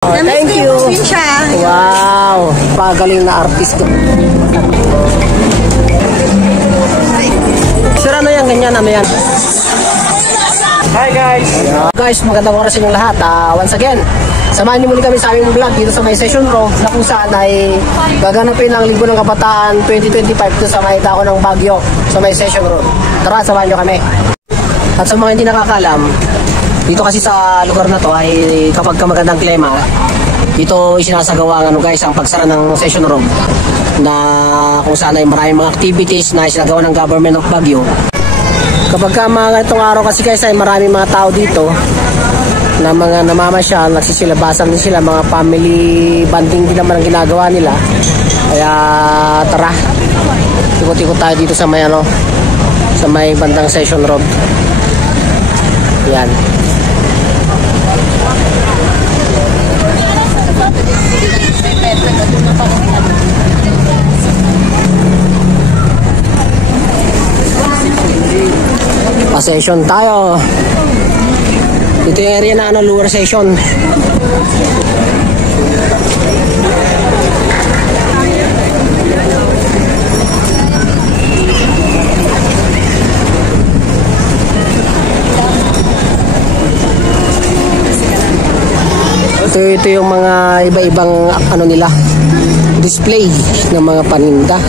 Thank you. Wow, pagaling na artist ko. Sir, ano yan? Ganyan, ano yan? Hi guys! Guys, magandang oras sa inyong lahat. Once again, samahan niyo muli kami sa aming vlog dito sa may Session Road na kung saan ay gaganapin ang Linggo ng Kabataan 2025 dito sa may dako ng Baguio sa may Session Road. Tara, samahan niyo kami. At sa mga hindi nakakalam, dito kasi sa lugar na to ay kapag magandang klima, dito isinasagawa ang guys, ang pagsara ng Session Road na kung saan ay maraming mga activities na isinagawa ng Government of Baguio. Kapag mga itong araw kasi guys ay maraming mga tao dito na mga namamasyal, nagsisilabasan din sila, mga family bonding din naman ang ginagawa nila. Kaya tara, ikot-ikot tayo dito sa may sa may bandang Session Road. Yan. Pa-session tayo. Ito yung area na lower session. Ito yung mga iba-ibang nila, display ng mga paninda.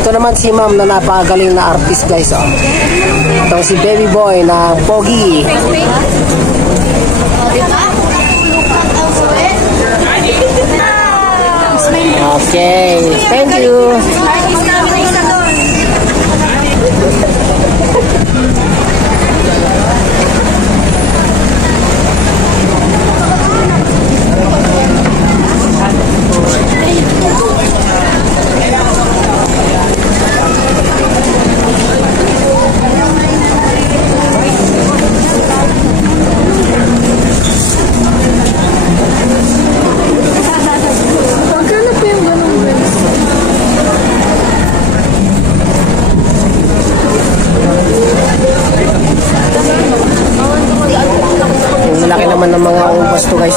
Ito naman si ma'am na napakagaling na artist guys. Ito si Baby Boy na Pogi. Okay, thank you. Laki naman ng mga ubas to guys.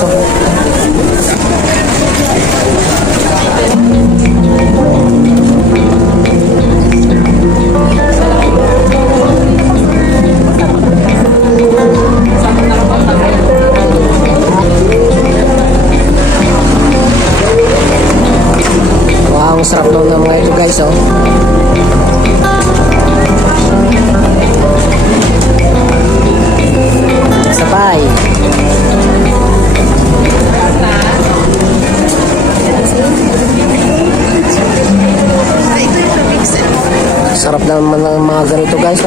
Wow, ang sarap ng mga ito guys. Sabay. Sarap naman ng mga ganito guys.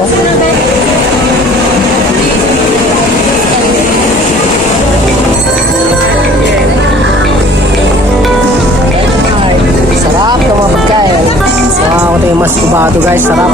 Sarap ng mga pagkain. Wow, ito yung mas kubado guys. Sarap.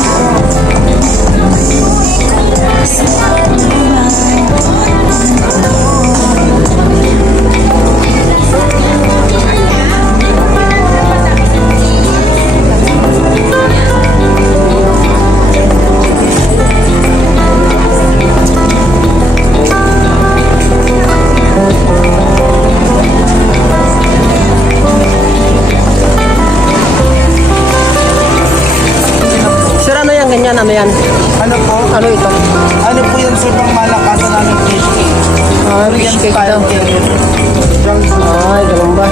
Ganyan, ano yan? Ano po? Ano ito? Ano po yung sobrang malakasan namin fish cake? Fish cake daw. Ay, ganun ba?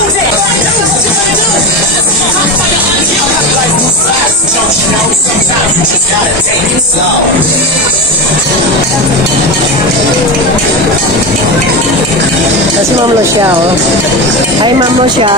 Si Ma'am Lucia, oh. Hi, Ma'am Lucia.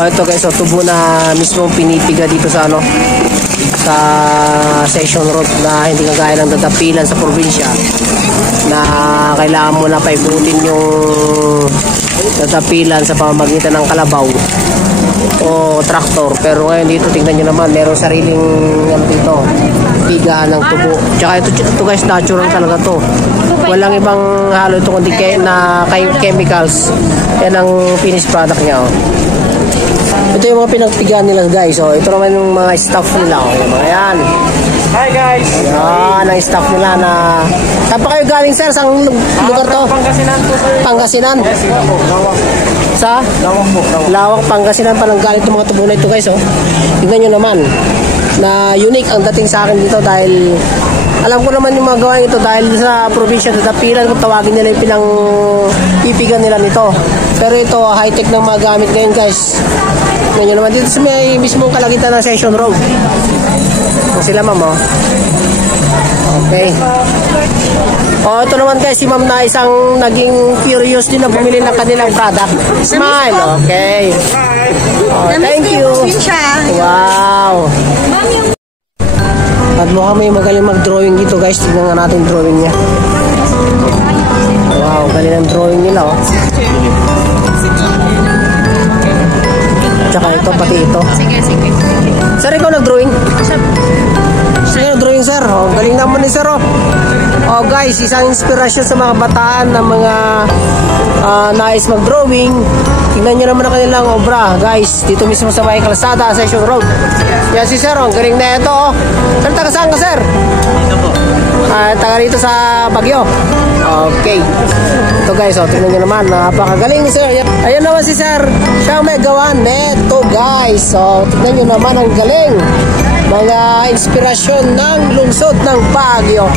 Ito guys, so tubo na mismo pinipiga dito sa ano, sa section road na hindi kagaya ng dadapilan sa probinsya na kailangan mo na paibutin yung dadapilan sa pamamagitan ng kalabaw o traktor. Pero ngayon dito tingnan nyo naman, meron sariling ano dito, pigaan ng tubo. Tsaka ito guys, natural talaga to, walang ibang halo ito kundi na chemicals. Yan ang finished product nya, oh. Ito yung mga pinagpigaan nila guys. So, ito naman yung mga staff nila. O, yung mga yan. Hi guys! Yan, ang staff nila na... Saan pa kayo galing sir? Saan lugar to? Pangasinan po sir. Pangasinan? Yes, po. Lawak. Sa? Lawak po. Lawak, Pangasinan pa lang galing itong mga tubo na ito guys. Oh. Tignan nyo naman na unique ang dating sa akin dito dahil alam ko naman yung mga gawain ito dahil sa probinsya na tapilan kung tawagin nila yung pinang pipigan nila nito. Pero ito, high-tech ng mga gamit ngayon guys. Ngayon naman dito sa may mismong kalagitan ng Session Road. Kung sila ma'am, oh. Okay. Oh, ito naman guys, si ma'am na isang naging curious din na bumili ng kanilang product. Smile, okay. Oh, thank you. Wow. At mukhang may magaling mag-drawing dito guys. Tignan nga natin drawing niya. Wow, galing ang drawing nila, oh. Tsaka ito, pati ito. Sige. Sir, ikaw nag-drawing? Sige, nag-drawing sir. Oh, galing naman ni sir, oh. Oh guys, isang inspirasyon sa mga bataan na mga nais mag-drawing. Tingnan nyo naman ang kanilang obra, guys. Dito mismo sa may kalsada, Session Road. Yan si sir, oh. Galing na ito, oh. Sir, taga saan ka, sir? Dito po. Taga rito sa Baguio. Okay. Ito guys, oh, tingnan nyo naman. Napakagaling ni sir. Ayun naman si sir. Siya may gawa neto guys. So, tingnan nyo naman ang galing. Mga inspirasyon ng lungsod ng Baguio.